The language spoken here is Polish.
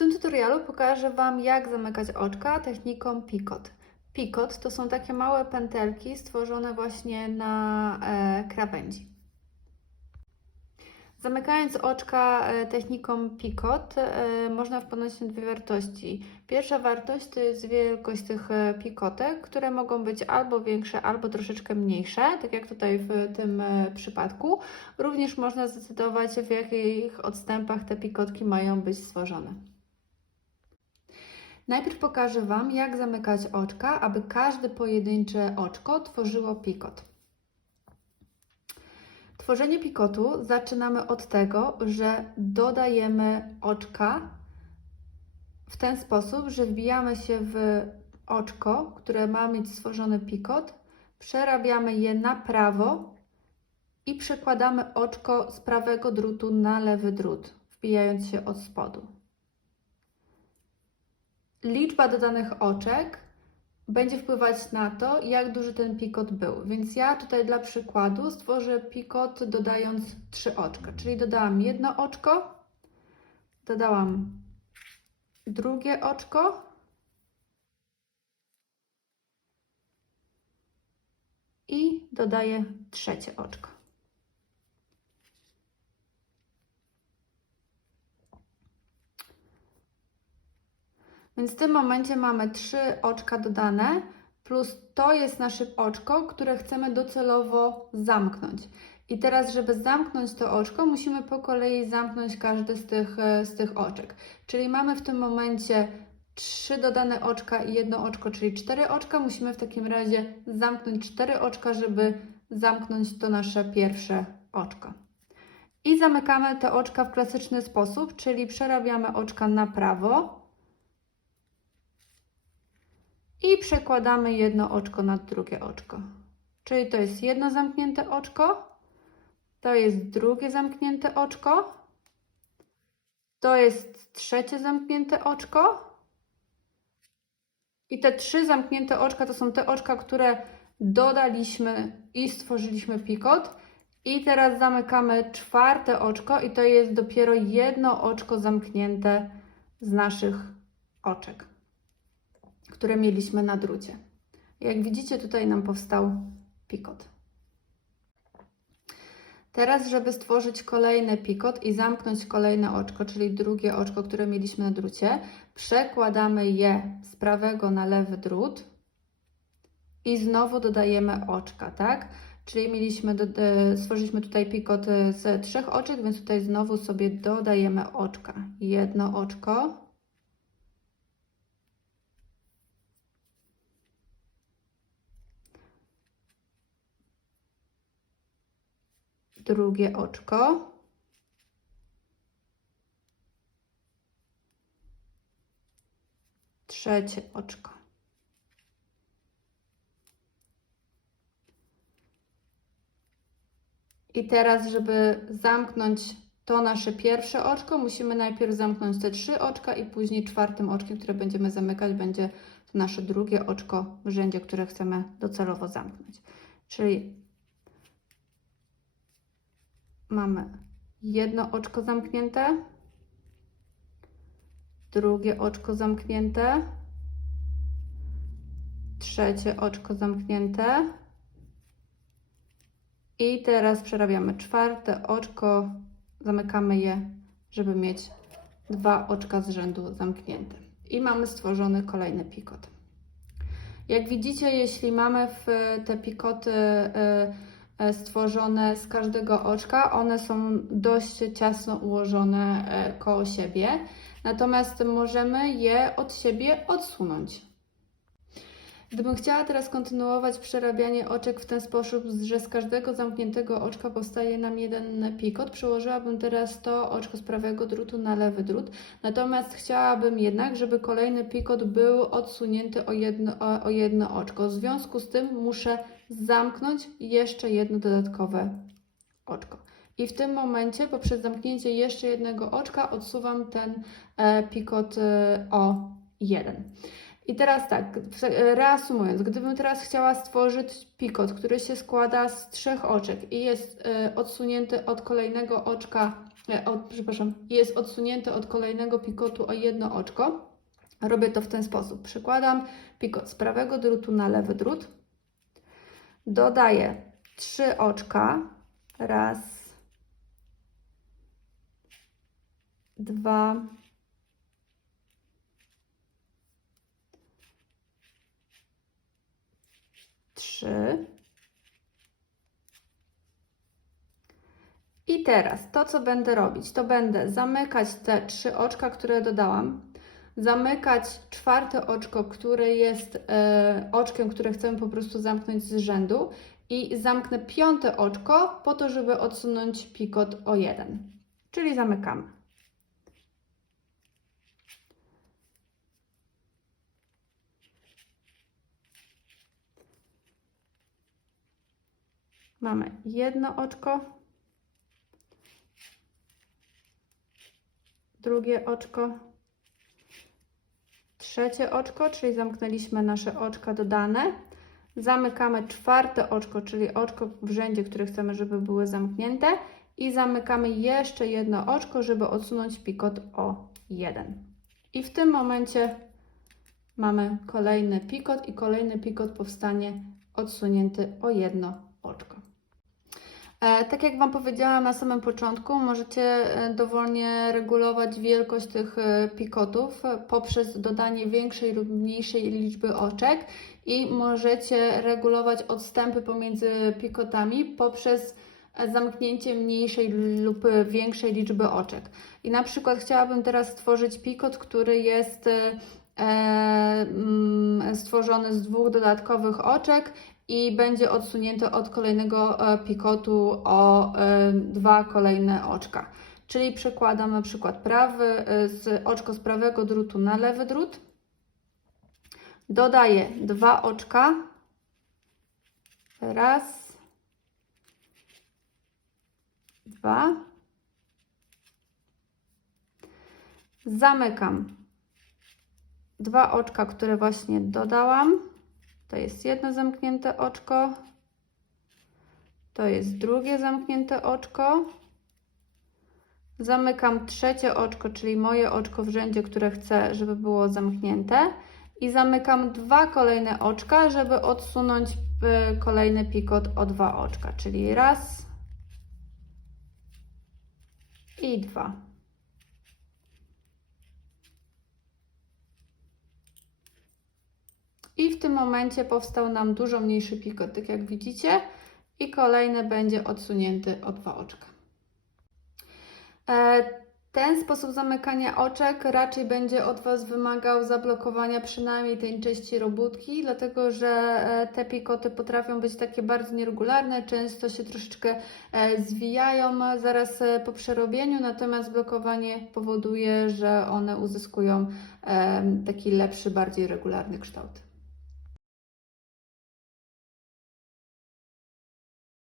tym tutorialu pokażę Wam, jak zamykać oczka techniką Picot. Picot to są takie małe pętelki stworzone właśnie na e, krawędzi. Zamykając oczka e, techniką Picot, e, można wpłynąć na dwie wartości. Pierwsza wartość to jest wielkość tych pikotek, które mogą być albo większe, albo troszeczkę mniejsze, tak jak tutaj w tym przypadku. Również można zdecydować, w jakich odstępach te pikotki mają być stworzone. Najpierw pokażę Wam, jak zamykać oczka, aby każde pojedyncze oczko tworzyło pikot. Tworzenie pikotu zaczynamy od tego, że dodajemy oczka w ten sposób, że wbijamy się w oczko, które ma mieć stworzony pikot, przerabiamy je na prawo i przekładamy oczko z prawego drutu na lewy drut, wbijając się od spodu. Liczba dodanych oczek będzie wpływać na to, jak duży ten pikot był. Więc ja tutaj dla przykładu stworzę pikot dodając trzy oczka, czyli dodałam jedno oczko, dodałam drugie oczko i dodaję trzecie oczko. Więc w tym momencie mamy trzy oczka dodane, plus to jest nasze oczko, które chcemy docelowo zamknąć. I teraz, żeby zamknąć to oczko, musimy po kolei zamknąć każdy z tych, z tych oczek. Czyli mamy w tym momencie trzy dodane oczka i jedno oczko, czyli cztery oczka. Musimy w takim razie zamknąć cztery oczka, żeby zamknąć to nasze pierwsze oczko. I zamykamy te oczka w klasyczny sposób, czyli przerabiamy oczka na prawo i przekładamy jedno oczko na drugie oczko. Czyli to jest jedno zamknięte oczko, to jest drugie zamknięte oczko, to jest trzecie zamknięte oczko. I te trzy zamknięte oczka to są te oczka, które dodaliśmy i stworzyliśmy pikot. I teraz zamykamy czwarte oczko i to jest dopiero jedno oczko zamknięte z naszych oczek które mieliśmy na drucie. Jak widzicie, tutaj nam powstał pikot. Teraz, żeby stworzyć kolejny pikot i zamknąć kolejne oczko, czyli drugie oczko, które mieliśmy na drucie, przekładamy je z prawego na lewy drut i znowu dodajemy oczka, tak? Czyli mieliśmy, do, stworzyliśmy tutaj pikot z trzech oczek, więc tutaj znowu sobie dodajemy oczka. Jedno oczko, drugie oczko. Trzecie oczko. I teraz, żeby zamknąć to nasze pierwsze oczko, musimy najpierw zamknąć te trzy oczka i później czwartym oczkiem, które będziemy zamykać, będzie nasze drugie oczko w rzędzie, które chcemy docelowo zamknąć. Czyli mamy jedno oczko zamknięte, drugie oczko zamknięte, trzecie oczko zamknięte i teraz przerabiamy czwarte oczko, zamykamy je, żeby mieć dwa oczka z rzędu zamknięte. I mamy stworzony kolejny pikot. Jak widzicie, jeśli mamy w te pikoty y, stworzone z każdego oczka. One są dość ciasno ułożone e, koło siebie, natomiast możemy je od siebie odsunąć. Gdybym chciała teraz kontynuować przerabianie oczek w ten sposób, że z każdego zamkniętego oczka powstaje nam jeden pikot, przełożyłabym teraz to oczko z prawego drutu na lewy drut. Natomiast chciałabym jednak, żeby kolejny pikot był odsunięty o jedno, o, o jedno oczko. W związku z tym muszę zamknąć jeszcze jedno dodatkowe oczko. I w tym momencie, poprzez zamknięcie jeszcze jednego oczka, odsuwam ten e, pikot e, o jeden. I teraz tak, reasumując, gdybym teraz chciała stworzyć pikot, który się składa z trzech oczek i jest e, odsunięty od kolejnego oczka, e, od, przepraszam, jest odsunięty od kolejnego pikotu o jedno oczko, robię to w ten sposób. Przykładam pikot z prawego drutu na lewy drut, dodaję trzy oczka, raz, dwa, trzy. I teraz to, co będę robić, to będę zamykać te trzy oczka, które dodałam, zamykać czwarte oczko, które jest e, oczkiem, które chcemy po prostu zamknąć z rzędu i zamknę piąte oczko po to, żeby odsunąć pikot o jeden. Czyli zamykamy. Mamy jedno oczko, drugie oczko, trzecie oczko, czyli zamknęliśmy nasze oczka dodane. Zamykamy czwarte oczko, czyli oczko w rzędzie, które chcemy, żeby były zamknięte. I zamykamy jeszcze jedno oczko, żeby odsunąć pikot o jeden. I w tym momencie mamy kolejny pikot i kolejny pikot powstanie odsunięty o jedno oczko. E, tak jak Wam powiedziałam na samym początku, możecie e, dowolnie regulować wielkość tych e, pikotów poprzez dodanie większej lub mniejszej liczby oczek i możecie regulować odstępy pomiędzy pikotami poprzez zamknięcie mniejszej lub większej liczby oczek. I na przykład chciałabym teraz stworzyć pikot, który jest e, stworzony z dwóch dodatkowych oczek i będzie odsunięty od kolejnego e, pikotu o e, dwa kolejne oczka. Czyli przekładam na przykład prawy e, z oczko z prawego drutu na lewy drut. Dodaję dwa oczka. Raz, dwa. Zamykam dwa oczka, które właśnie dodałam. To jest jedno zamknięte oczko. To jest drugie zamknięte oczko. Zamykam trzecie oczko, czyli moje oczko w rzędzie, które chcę, żeby było zamknięte. I zamykam dwa kolejne oczka, żeby odsunąć y, kolejny pikot o dwa oczka, czyli raz i dwa. I w tym momencie powstał nam dużo mniejszy pikot, tak jak widzicie, i kolejny będzie odsunięty o dwa oczka. E, Ten sposób zamykania oczek raczej będzie od Was wymagał zablokowania przynajmniej tej części robótki, dlatego że e, te pikoty potrafią być takie bardzo nieregularne, często się troszeczkę e, zwijają zaraz po przerobieniu, natomiast blokowanie powoduje, że one uzyskują taki lepszy, bardziej regularny kształt.